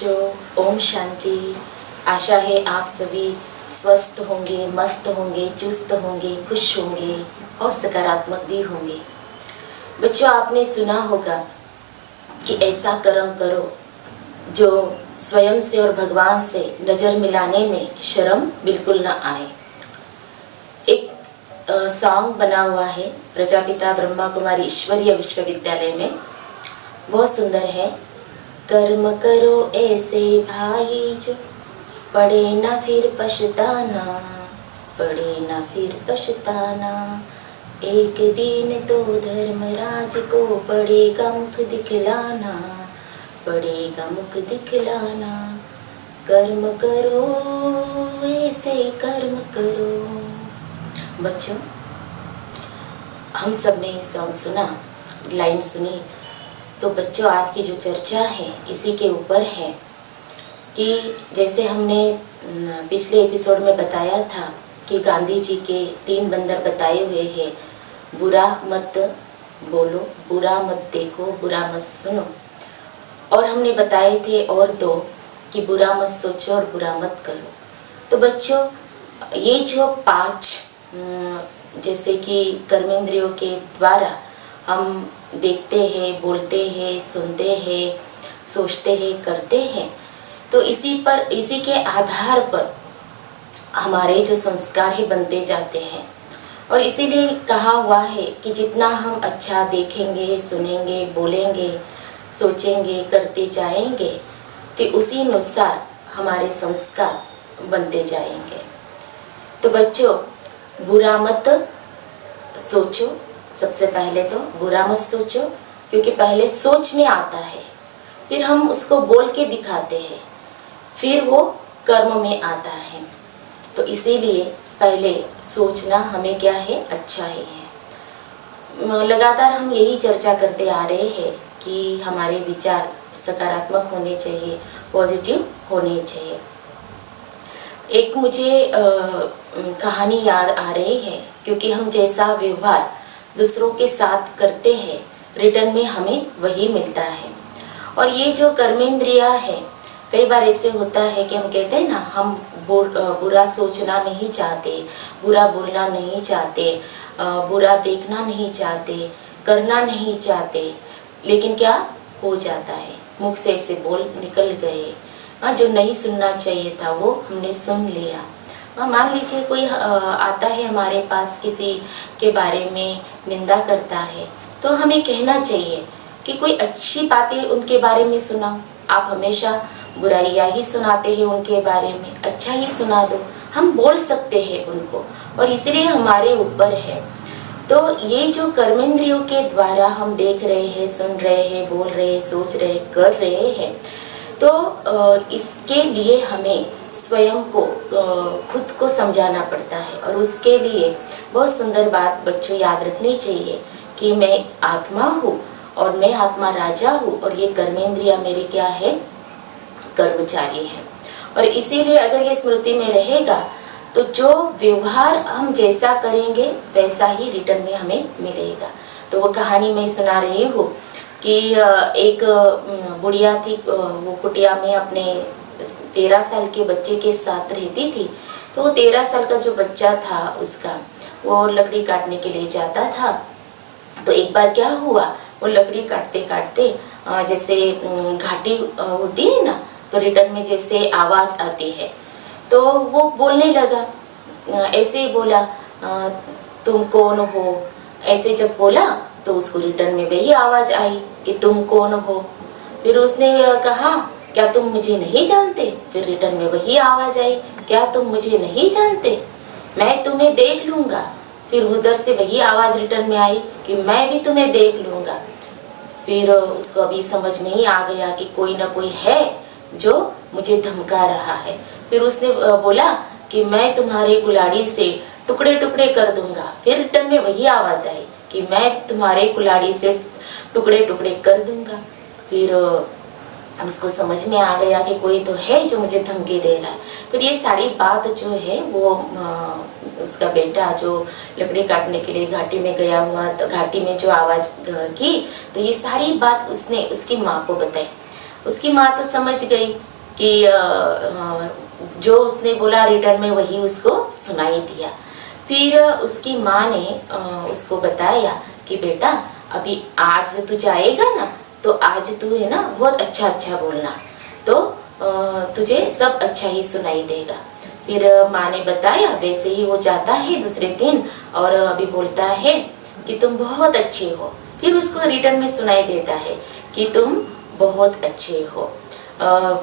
बच्चों, ओम शांति। आशा है आप सभी स्वस्थ होंगे, मस्त होंगे, चुस्त होंगे, खुश होंगे और सकारात्मक भी होंगे। बच्चों, आपने सुना होगा कि ऐसा कर्म करो जो स्वयं से और भगवान से नज़र मिलाने में शर्म बिल्कुल ना आए। एक सॉन्ग बना हुआ है प्रजापिता ब्रह्मा कुमारी ईश्वरीय विश्वविद्यालय में, बहुत सुंदर है। कर्म करो ऐसे भाई जो पड़े ना फिर पछताना, पड़े ना फिर पछताना। एक दिन तो धर्मराज को पड़ेगा मुख दिखलाना, पड़ेगा मुख दिखलाना। कर्म करो ऐसे कर्म करो। बच्चों, हम सब ने ये सॉन्ग सुना, लाइन सुनी, तो बच्चों आज की जो चर्चा है इसी के ऊपर है कि जैसे हमने पिछले एपिसोड में बताया था कि गांधी जी के 3 बंदर बताए हुए हैं, बुरा मत बोलो, बुरा मत देखो, बुरा मत सुनो। और हमने बताए थे और 2 कि बुरा मत सोचो और बुरा मत करो। तो बच्चों, ये जो 5 जैसे कि कर्मेंद्रियों के द्वारा हम देखते हैं, बोलते हैं, सुनते हैं, सोचते हैं, करते हैं, तो इसी के आधार पर हमारे जो संस्कार ही बनते जाते हैं। और इसीलिए कहा हुआ है कि जितना हम अच्छा देखेंगे, सुनेंगे, बोलेंगे, सोचेंगे, करते जाएंगे, तो उसी अनुसार हमारे संस्कार बनते जाएंगे। तो बच्चों, बुरा मत सोचो। सबसे पहले तो बुरा मत सोचो, क्योंकि पहले सोचने आता है, फिर हम उसको बोल के दिखाते हैं, फिर वो कर्म में आता है। तो इसीलिए पहले सोचना हमें क्या है, अच्छा ही है। लगातार हम यही चर्चा करते आ रहे हैं कि हमारे विचार सकारात्मक होने चाहिए, पॉजिटिव होने चाहिए। एक मुझे कहानी याद आ रही है, क्योंकि हम जैसा व्यवहार दूसरों के साथ करते हैं, रिटर्न में हमें वही मिलता है। और ये जो कर्मेंद्रिया है, कई बार ऐसे होता है कि हम कहते हैं ना, हम बुरा सोचना नहीं चाहते, बुरा बोलना नहीं चाहते, बुरा देखना नहीं चाहते, करना नहीं चाहते, लेकिन क्या हो जाता है, मुख से ऐसे बोल निकल गए। जो नहीं सुनना चाहिए था वो हमने सुन लिया। मान लीजिए कोई आता है हमारे पास, किसी के बारे में निंदा करता है, तो हमें कहना चाहिए कि कोई अच्छी बातें उनके बारे में सुनाओ। आप हमेशा बुराइयां ही सुनाते हैं उनके बारे में, अच्छा ही सुना दो। हम बोल सकते हैं उनको, और इसलिए हमारे ऊपर है। तो ये जो कर्मेंद्रियों के द्वारा हम देख रहे हैं, सुन रहे हैं, बोल रहे हैं, सोच रहे, कर रहे हैं, तो इसके लिए हमें स्वयं को, खुद को समझाना पड़ता है। और उसके लिए बहुत सुंदर बात बच्चों याद रखनी चाहिए कि मैं आत्मा हूँ और मैं आत्मा राजा हूँ, और ये कर्मेंद्रिया मेरे क्या है, कर्मचारी है। और इसीलिए अगर ये स्मृति में रहेगा तो जो व्यवहार हम जैसा करेंगे वैसा ही रिटर्न में हमें मिलेगा। तो वो कहानी मैं सुना रही हूँ कि एक बुढ़िया थी, वो कुटिया में अपने 13 साल के बच्चे के साथ रहती थी। तो वो 13 साल का जो बच्चा था उसका, वो लकड़ी काटने के लिए जाता था। तो एक बार क्या हुआ, वो लकड़ी काटते काटते जैसे घाटी होती है ना, तो रिटर्न में जैसे आवाज़ आती है, तो वो बोलने लगा, ऐसे ही बोला, तुम कौन हो। ऐसे जब बोला तो उसको रिटर्न में वही आवाज़ आई कि तुम कौन हो। फिर उसने कहा, क्या तुम मुझे नहीं जानते। फिर रिटर्न में वही आवाज़ आई, क्या तुम मुझे नहीं जानते, मैं तुम्हें देख लूँगा। फिर उधर से वही आवाज़ रिटर्न में आई कि मैं भी तुम्हें देख लूँगा। फिर उसको अभी समझ में ही आ गया कि कोई ना कोई है जो मुझे धमका रहा है। फिर उसने बोला कि मैं तुम्हारे कुल्हाड़ी से टुकड़े टुकड़े कर दूंगा। फिर रिटर्न में वही आवाज़ आई कि मैं तुम्हारे कुल्हाड़ी से टुकड़े टुकड़े कर दूंगा। फिर उसको समझ में आ गया कि कोई तो है जो मुझे धमकी दे रहा है। फिर ये सारी बात जो है वो उसका बेटा जो लकड़ी काटने के लिए घाटी में गया हुआ, तो घाटी में जो आवाज़ की, तो ये सारी बात उसने उसकी माँ को बताई। उसकी माँ तो समझ गई कि जो उसने बोला रिटर्न में वही उसको सुनाई दिया। फिर उसकी माँ ने उसको बताया कि बेटा अभी आज तू जाएगा ना, तो आज तू है ना बहुत अच्छा अच्छा बोलना, तो तुझे सब अच्छा ही सुनाई देगा। फिर माँ ने बताया, वैसे ही वो जाता है दूसरे दिन और अभी बोलता है कि तुम बहुत अच्छे हो। फिर उसको रिटर्न में सुनाई देता है कि तुम बहुत अच्छे हो।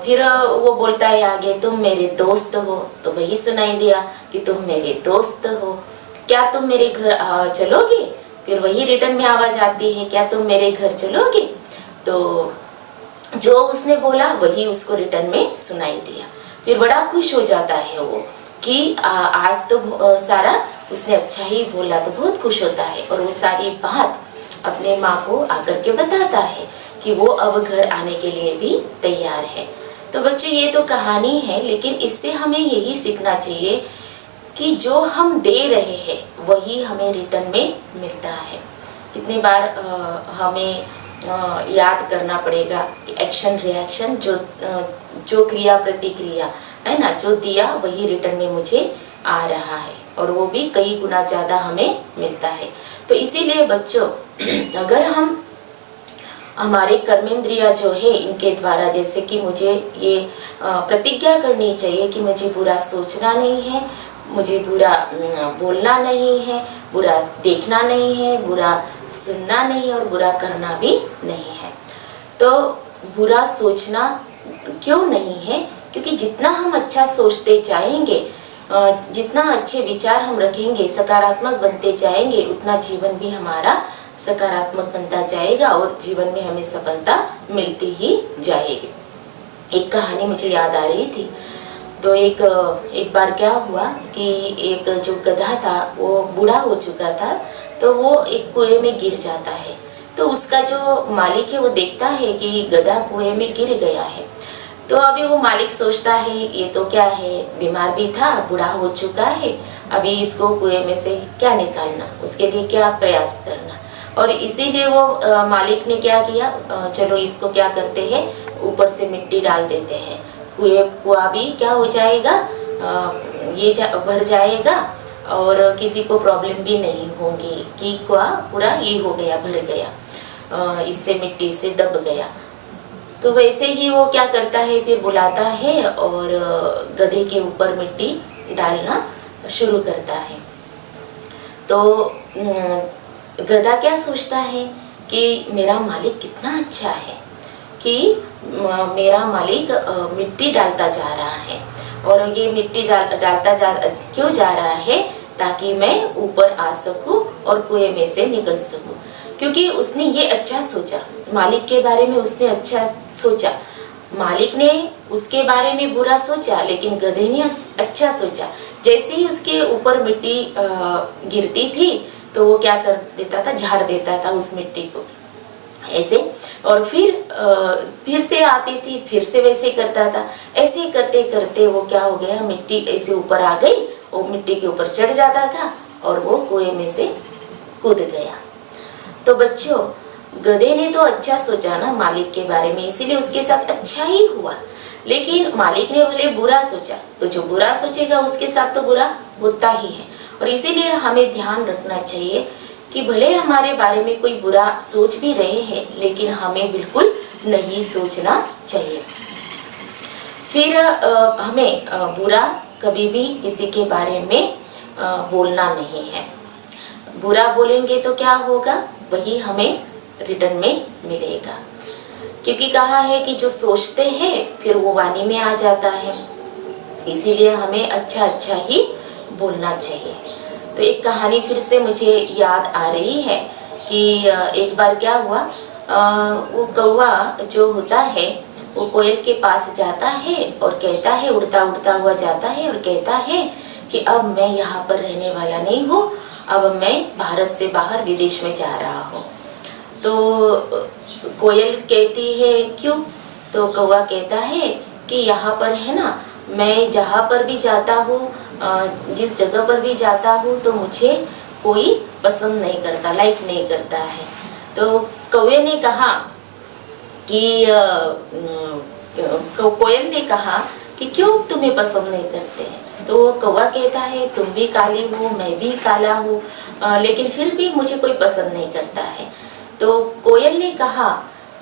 फिर वो बोलता है आगे, तुम मेरे दोस्त हो, तो वही सुनाई दिया कि तुम मेरे दोस्त हो। क्या तुम मेरे घर चलोगे? फिर वही रिटर्न में आवाज आती है, क्या तुम मेरे घर चलोगे? तो जो उसने बोला वही उसको रिटर्न में सुनाई दिया। फिर बड़ा खुश हो जाता है वो कि आज तो सारा उसने अच्छा ही बोला, तो बहुत खुश होता है और वो सारी बात अपने माँ को आकर के बताता है कि वो अब घर आने के लिए भी तैयार है। तो बच्चों ये तो कहानी है, लेकिन इससे हमें यही सीखना चाहिए कि जो हम दे रहे हैं वही हमें रिटर्न में मिलता है। कितनी बार हमें याद करना पड़ेगा कि एक्शन रिएक्शन, जो क्रिया प्रतिक्रिया है ना, जो दिया वही रिटर्न में मुझे आ रहा है और वो भी कई गुना ज़्यादा हमें मिलता है। तो इसीलिए बच्चों अगर हम हमारे कर्मेंद्रिया जो है इनके द्वारा, जैसे कि मुझे ये प्रतिज्ञा करनी चाहिए कि मुझे बुरा सोचना नहीं है, मुझे बुरा बोलना नहीं है, बुरा देखना नहीं है, बुरा सुनना नहीं है और बुरा करना भी नहीं है। तो बुरा सोचना क्यों नहीं है? क्योंकि जितना हम अच्छा सोचते जाएंगे, जितना अच्छे विचार हम रखेंगे, सकारात्मक बनते जाएंगे, उतना जीवन भी हमारा सकारात्मक बनता जाएगा और जीवन में हमें सफलता मिलती ही जाएगी। एक कहानी मुझे याद आ रही थी। तो एक बार क्या हुआ कि एक जो गधा था वो बूढ़ा हो चुका था, तो वो एक कुएं में गिर जाता है। तो उसका जो मालिक है वो देखता है कि गधा कुएं में गिर गया है। तो अभी वो मालिक सोचता है ये तो क्या है, बीमार भी था, बूढ़ा हो चुका है, अभी इसको कुएं में से क्या निकालना, उसके लिए क्या प्रयास करना। और इसीलिए वो मालिक ने क्या किया, चलो इसको क्या करते हैं, ऊपर से मिट्टी डाल देते हैं, कुआं भी क्या हो जाएगा, भर जाएगा और किसी को प्रॉब्लम भी नहीं होगी कि कुआं पूरा ये हो गया, भर गया, इससे मिट्टी से दब गया। तो वैसे ही वो क्या करता है, फिर बुलाता है और गधे के ऊपर मिट्टी डालना शुरू करता है। तो गधा क्या सोचता है कि मेरा मालिक कितना अच्छा है कि मेरा मालिक मिट्टी डालता जा रहा है, और ये मिट्टी डालता क्यों जा रहा है, ताकि मैं ऊपर आ सकूं और कुएं में से निकल सकूं। क्योंकि उसने ये अच्छा सोचा, मालिक के बारे में उसने अच्छा सोचा। मालिक ने उसके बारे में बुरा सोचा, लेकिन गधे ने अच्छा सोचा। जैसे ही उसके ऊपर मिट्टी गिरती थी तो वो क्या कर देता था, झाड़ देता था उस मिट्टी को ऐसे, और फिर से आती थी, फिर से वैसे करता था। ऐसे करते करते वो क्या हो गया, मिट्टी ऐसे ऊपर आ गई, वो मिट्टी के ऊपर चढ़ जाता था और वो कुएं में से कूद गया। तो बच्चों गधे ने तो अच्छा सोचा ना मालिक के बारे में, इसीलिए उसके साथ अच्छा ही हुआ। लेकिन मालिक ने भले बुरा सोचा, तो जो बुरा सोचेगा उसके साथ तो बुरा होता ही है। और इसीलिए हमें ध्यान रखना चाहिए कि भले हमारे बारे में कोई बुरा सोच भी रहे हैं, लेकिन हमें बिल्कुल नहीं सोचना चाहिए। फिर हमें बुरा कभी भी किसी के बारे में बोलना नहीं है। बुरा बोलेंगे तो क्या होगा, वही हमें रिटर्न में मिलेगा। क्योंकि कहा है कि जो सोचते हैं फिर वो वाणी में आ जाता है, इसीलिए हमें अच्छा अच्छा ही बोलना चाहिए। तो एक कहानी फिर से मुझे याद आ रही है कि एक बार क्या हुआ, वो कौवा जो होता है वो कोयल के पास जाता है और कहता है, उड़ता उड़ता हुआ जाता है और कहता है कि अब मैं यहाँ पर रहने वाला नहीं हूँ, अब मैं भारत से बाहर विदेश में जा रहा हूँ। तो कोयल कहती है क्यों? तो कौवा कहता है कि यहाँ पर है ना, मैं जहाँ पर भी जाता हूँ, जिस जगह पर भी जाता हूँ, तो मुझे कोई पसंद नहीं करता, लाइक नहीं करता है। तो कौवे ने कहा कि कोयल ने कहा कि क्यों तुम्हें पसंद नहीं करते हैं। तो वो कौवा कहता है तुम भी काली हो, मैं भी काला हूँ, लेकिन फिर भी मुझे कोई पसंद नहीं करता है। तो कोयल ने कहा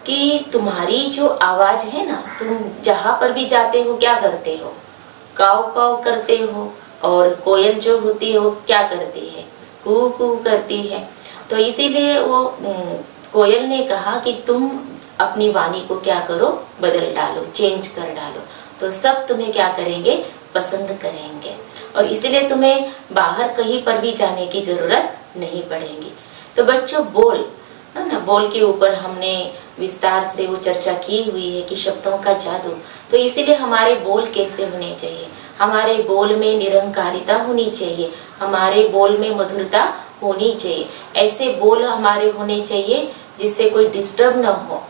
कि तुम्हारी जो आवाज़ है ना, तुम जहाँ पर भी जाते हो क्या करते हो, काव काव करते हो, और कोयल जो होती है वो क्या करती है, कू कू करती है। तो इसीलिए वो कोयल ने कहा कि तुम अपनी वाणी को क्या करो, बदल डालो, चेंज कर डालो, तो सब तुम्हें क्या करेंगे, पसंद करेंगे, और इसीलिए तुम्हें बाहर कहीं पर भी जाने की ज़रूरत नहीं पड़ेगी। तो बच्चों बोल है ना, बोल के ऊपर हमने विस्तार से वो चर्चा की हुई है कि शब्दों का जादू। तो इसीलिए हमारे बोल कैसे होने चाहिए, हमारे बोल में निरंकारिता होनी चाहिए, हमारे बोल में मधुरता होनी चाहिए, ऐसे बोल हमारे होने चाहिए जिससे कोई डिस्टर्ब न हो।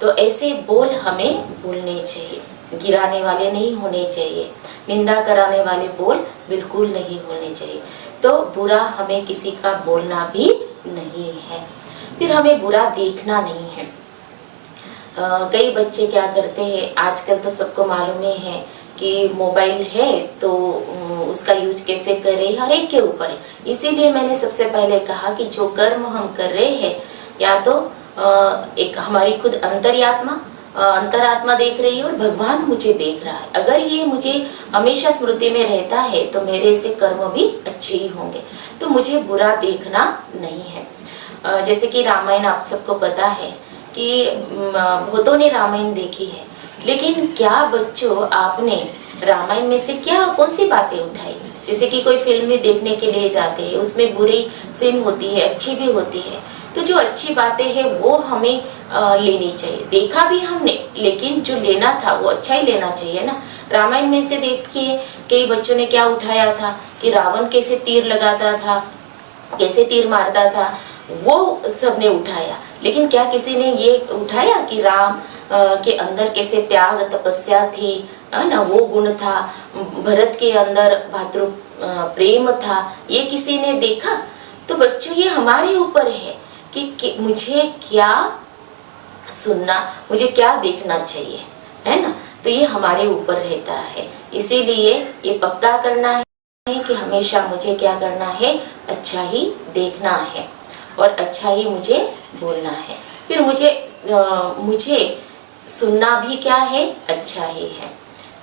तो ऐसे बोल हमें बोलने चाहिए, गिराने वाले नहीं होने चाहिए, निंदा कराने वाले बोल बिल्कुल नहीं बोलने चाहिए। तो बुरा हमें किसी का बोलना भी नहीं है। फिर हमें बुरा देखना नहीं है। कई बच्चे क्या करते हैं, आजकल तो सबको मालूम ही है कि मोबाइल है तो उसका यूज कैसे करें, हर एक के ऊपर है। इसीलिए मैंने सबसे पहले कहा कि जो कर्म हम कर रहे हैं, या तो एक हमारी खुद अंतरात्मा देख रही है और भगवान मुझे देख रहा है। अगर ये मुझे हमेशा स्मृति में रहता है तो मेरे से कर्म भी अच्छे ही होंगे। तो मुझे बुरा देखना नहीं है। जैसे कि रामायण आप सबको पता है कि बहुतों ने रामायण देखी है, लेकिन क्या बच्चों आपने रामायण में से क्या कौन सी बातें उठाई। जैसे कि कोई फिल्म में देखने के लिए जाते हैं, उसमें बुरी सीन होती है, अच्छी भी होती है, तो जो अच्छी बातें हैं वो हमें लेनी चाहिए। देखा भी हमने, लेकिन जो लेना था वो अच्छा ही लेना चाहिए ना। रामायण में से देखिए कई बच्चों ने क्या उठाया था कि रावण कैसे तीर लगाता था, कैसे तीर मारता था, वो सबने उठाया। लेकिन क्या किसी ने ये उठाया कि राम के अंदर कैसे त्याग तपस्या थी, है ना, वो गुण था, भरत के अंदर भातृ प्रेम था, ये किसी ने देखा। तो बच्चों ये हमारे ऊपर है कि मुझे क्या सुनना, मुझे क्या देखना चाहिए, है ना। तो ये हमारे ऊपर रहता है। इसीलिए ये पक्का करना है कि हमेशा मुझे क्या करना है, अच्छा ही देखना है और अच्छा ही मुझे बोलना है। फिर मुझे सुनना भी क्या है, अच्छा ही है।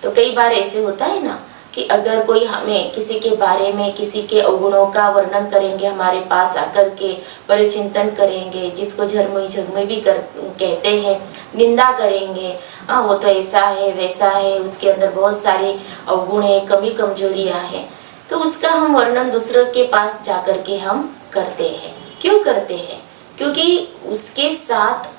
तो कई बार ऐसे होता है ना कि अगर कोई हमें किसी के बारे में, किसी के अवगुणों का वर्णन करेंगे, हमारे पास आकर के परिचिंतन करेंगे, जिसको झरमुई झरमुई भी कहते हैं, निंदा करेंगे, हाँ वो तो ऐसा है वैसा है, उसके अंदर बहुत सारे अवगुण है, कमी कमजोरियाँ हैं, तो उसका हम वर्णन दूसरों के पास जाकर के हम करते हैं। क्यों करते हैं? क्योंकि उसके साथ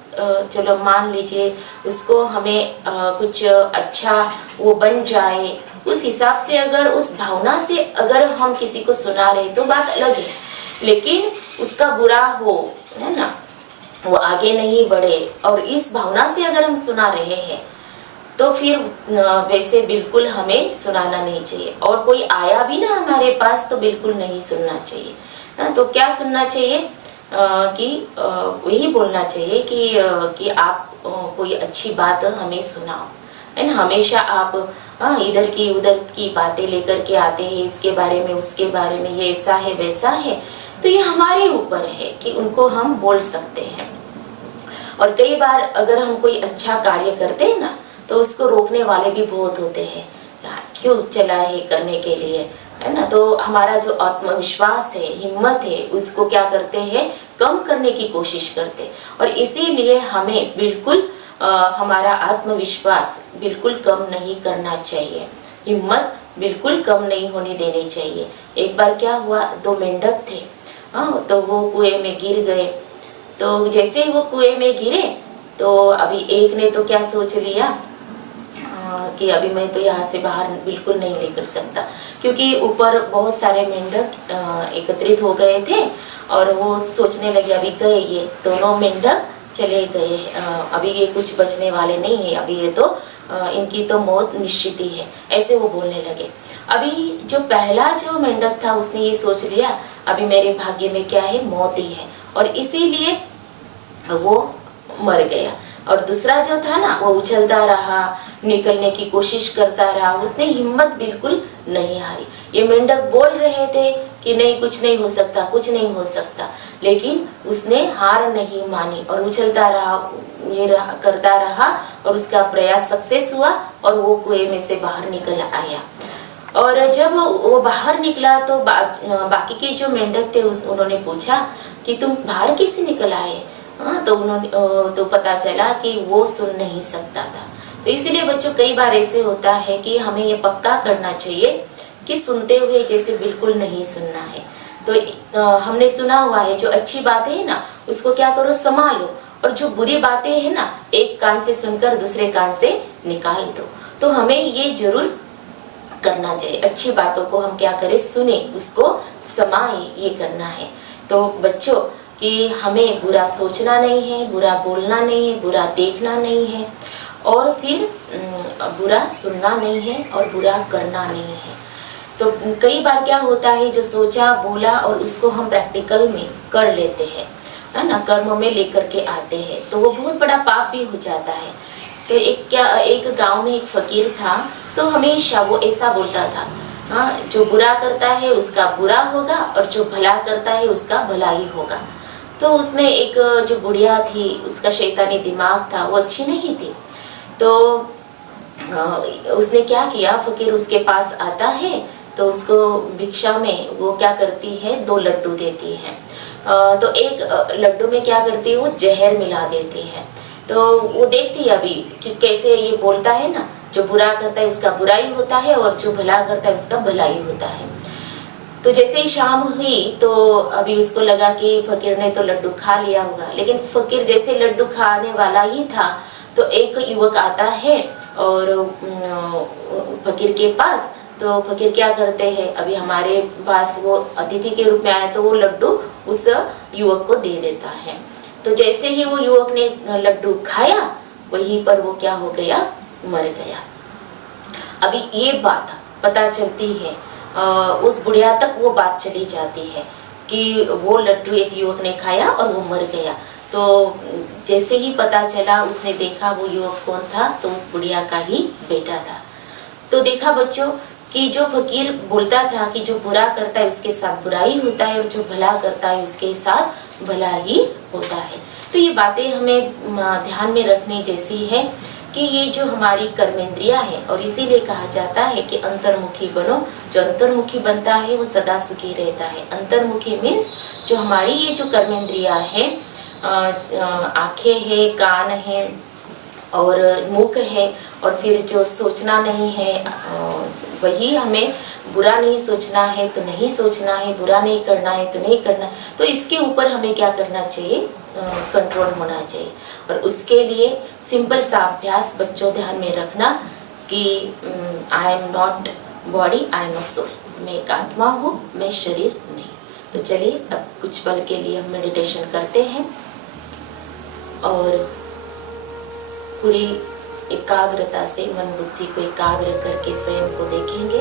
चलो मान लीजिए उसको हमें कुछ अच्छा वो बन जाए, उस हिसाब से अगर उस भावना से अगर हम किसी को सुना रहे तो बात अलग है। लेकिन उसका बुरा हो, है ना, वो आगे नहीं बढ़े और इस भावना से अगर हम सुना रहे हैं तो फिर वैसे बिल्कुल हमें सुनाना नहीं चाहिए। और कोई आया भी ना हमारे पास तो बिल्कुल नहीं सुनना चाहिए। तो क्या सुनना चाहिए कि वही बोलना चाहिए कि आप कोई अच्छी बात हमें सुनाओ, है ना। हमेशा आप इधर की उधर की बातें लेकर के आते हैं, इसके बारे में उसके बारे में, ये ऐसा है वैसा है, तो ये हमारे ऊपर है कि उनको हम बोल सकते हैं। और कई बार अगर हम कोई अच्छा कार्य करते हैं ना तो उसको रोकने वाले भी बहुत होते हैं, यार क्यों चला है करने के लिए, है ना। तो हमारा जो आत्मविश्वास है, हिम्मत है, उसको क्या करते हैं, कम करने की कोशिश करते हैं। और इसीलिए हमें बिल्कुल हमारा आत्मविश्वास बिल्कुल कम नहीं करना चाहिए, हिम्मत बिल्कुल कम नहीं होने देनी चाहिए। एक बार क्या हुआ, दो मेंढक थे, तो वो कुएं में गिर गए। तो जैसे ही वो कुएं में गिरे तो अभी एक ने तो क्या सोच लिया कि अभी मैं तो यहाँ से बाहर बिल्कुल नहीं निकल सकता, क्योंकि ऊपर बहुत सारे मेंढक एकत्रित हो गए थे और वो सोचने लगे अभी गए ये दोनों मेंढक चले गए, अभी ये कुछ बचने वाले नहीं है, अभी ये तो इनकी तो मौत निश्चित ही है, ऐसे वो बोलने लगे। अभी जो पहला जो मेंढक था उसने ये सोच लिया अभी मेरे भाग्य में क्या है, मौत ही है, और इसीलिए वो मर गया। और दूसरा जो था ना वो उछलता रहा, निकलने की कोशिश करता रहा, उसने हिम्मत बिल्कुल नहीं हारी। ये मेंढक बोल रहे थे कि नहीं, कुछ नहीं हो सकता, कुछ नहीं हो सकता, लेकिन उसने हार नहीं मानी और उछलता रहा, करता रहा और उसका प्रयास सक्सेस हुआ और वो कुएं में से बाहर निकल आया। और जब वो बाहर निकला तो बाकी के जो मेंढक थे उन्होंने पूछा कि तुम बाहर कैसे निकल आए? तो उन्होंने तो पता चला कि वो सुन नहीं सकता था। तो इसीलिए बच्चों कई बार ऐसे होता है कि हमें ये पक्का करना चाहिए कि सुनते हुए जैसे बिल्कुल नहीं सुनना है। तो हमने सुना हुआ है, जो अच्छी बातें है ना उसको क्या करो, संभालो, और जो बुरी बातें है ना एक कान से सुनकर दूसरे कान से निकाल दो। तो हमें ये जरूर करना चाहिए, अच्छी बातों को हम क्या करें, सुने, उसको समाए, ये करना है। तो बच्चों कि हमें बुरा सोचना नहीं है, बुरा बोलना नहीं है, बुरा देखना नहीं है, और फिर बुरा सुनना नहीं है और बुरा करना नहीं है। तो कई बार क्या होता है, जो सोचा बोला और उसको हम प्रैक्टिकल में कर लेते हैं, है ना, कर्म में लेकर के आते हैं, तो वो बहुत बड़ा पाप भी हो जाता है। तो एक गांव में एक फकीर था, तो हमेशा वो ऐसा बोलता था, हाँ, जो बुरा करता है उसका बुरा होगा और जो भला करता है उसका भला ही होगा। तो उसमें एक जो बुढ़िया थी, उसका शैतानी दिमाग था, वो अच्छी नहीं थी। तो उसने क्या किया, फकीर उसके पास आता है तो उसको भिक्षा में वो क्या करती है, 2 लड्डू देती है। तो एक लड्डू में क्या करती है, वो जहर मिला देती है। तो वो देखती है अभी कि कैसे ये बोलता है ना, जो बुरा करता है उसका बुरा ही होता है और जो भला करता है उसका भला ही होता है। तो जैसे ही शाम हुई तो अभी उसको लगा कि फकीर ने तो लड्डू खा लिया होगा, लेकिन फकीर जैसे लड्डू खाने वाला ही था तो एक युवक आता है और फकीर के पास। तो फकीर क्या करते हैं, अभी हमारे पास वो अतिथि के रूप में आया तो वो लड्डू उस युवक को दे देता है। तो जैसे ही वो युवक ने लड्डू खाया, वहीं पर वो क्या हो गया, मर गया। अभी ये बात पता चलती है, उस बुढ़िया तक वो बात चली जाती है कि वो लड्डू एक युवक ने खाया और वो मर गया। तो जैसे ही पता चला, उसने देखा वो युवक कौन था, तो उस बुढ़िया का ही बेटा था। तो देखा बच्चों कि जो फकीर बोलता था कि जो बुरा करता है उसके साथ बुरा ही होता है और जो भला करता है उसके साथ भला ही होता है। तो ये बातें हमें ध्यान में रखने जैसी है कि ये जो हमारी कर्मेंद्रियां है, और इसीलिए कहा जाता है कि अंतर्मुखी बनो। जो अंतर्मुखी बनता है वो सदा सुखी रहता है। अंतर्मुखी मीन्स जो हमारी ये जो कर्मेंद्रियां है, आंखें है, कान है और मुख है, और फिर जो सोचना नहीं है, वही हमें बुरा नहीं सोचना है तो नहीं सोचना है, बुरा नहीं करना है तो नहीं करना। तो इसके ऊपर हमें क्या करना चाहिए, कंट्रोल होना चाहिए। और उसके लिए सिंपल सा अभ्यास बच्चों ध्यान में रखना कि I am not body, I am a soul. मैं एक आत्मा हूँ, मैं शरीर नहीं। तो चलिए अब कुछ पल के लिए हम मेडिटेशन करते हैं और पूरी एकाग्रता से मन बुद्धि को एकाग्र करके स्वयं को देखेंगे।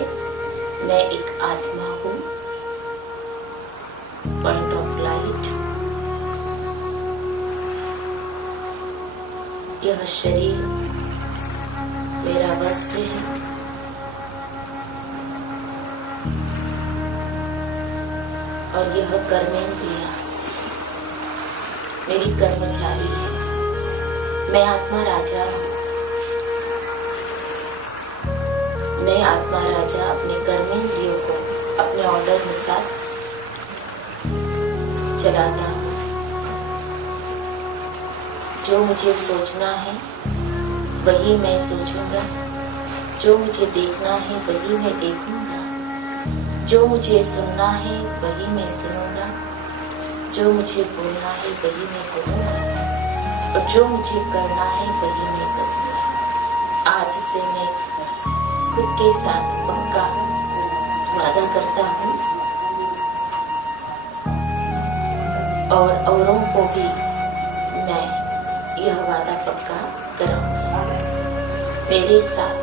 मैं एक आत्मा हूँ, पॉइंट ऑफ लाइट। यह शरीर मेरा वस्त्र है, और यह कर्मेंद्रियां मेरी कर्मचारी है। मैं आत्मा राजा हूँ। मैं आत्मा राजा अपने कर्मेंद्रियों को अपने ऑर्डर अनुसार चलाता हूँ। जो मुझे सोचना है वही मैं सोचूंगा, जो मुझे देखना है वही मैं देखूंगा, जो मुझे सुनना है वही मैं सुनूंगा, जो मुझे बोलना है वही मैं बोलूंगा, और जो मुझे करना है वही मैं करूंगा। आज से मैं खुद के साथ पक्का वादा करता हूँ और औरों को भी मैं यह वादा पक्का कराऊंगा। मेरे साथ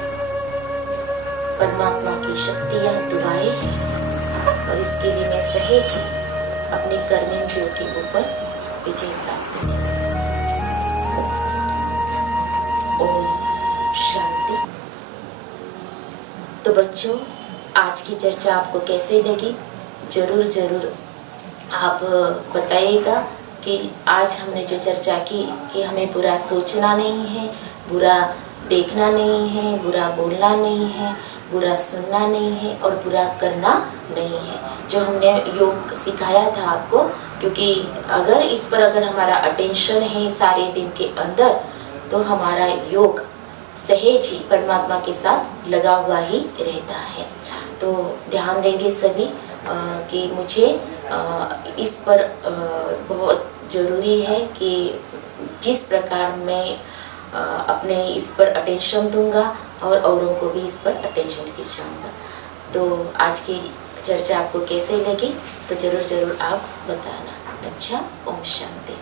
परमात्मा की शक्तियाँ दुआएं हैं, और इसके लिए मैं सहज ही अपने कर्मेंद्रियों के ऊपर विजय प्राप्त करूंगा। ओम शांति। तो बच्चों, आज की चर्चा आपको कैसे लगी, ज़रूर आप बताइएगा कि आज हमने जो चर्चा की कि हमें बुरा सोचना नहीं है, बुरा देखना नहीं है, बुरा बोलना नहीं है, बुरा सुनना नहीं है और बुरा करना नहीं है। जो हमने योग सिखाया था आपको, क्योंकि इस पर अगर हमारा अटेंशन है सारे दिन के अंदर, तो हमारा योग सहज ही परमात्मा के साथ लगा हुआ ही रहता है। तो ध्यान देंगे सभी कि मुझे इस पर बहुत ज़रूरी है कि जिस प्रकार मैं अपने इस पर अटेंशन दूंगा और औरों को भी इस पर अटेंशन खिंचाऊंगा। तो आज की चर्चा आपको कैसे लगी, तो ज़रूर आप बताना। अच्छा, ओम शांति।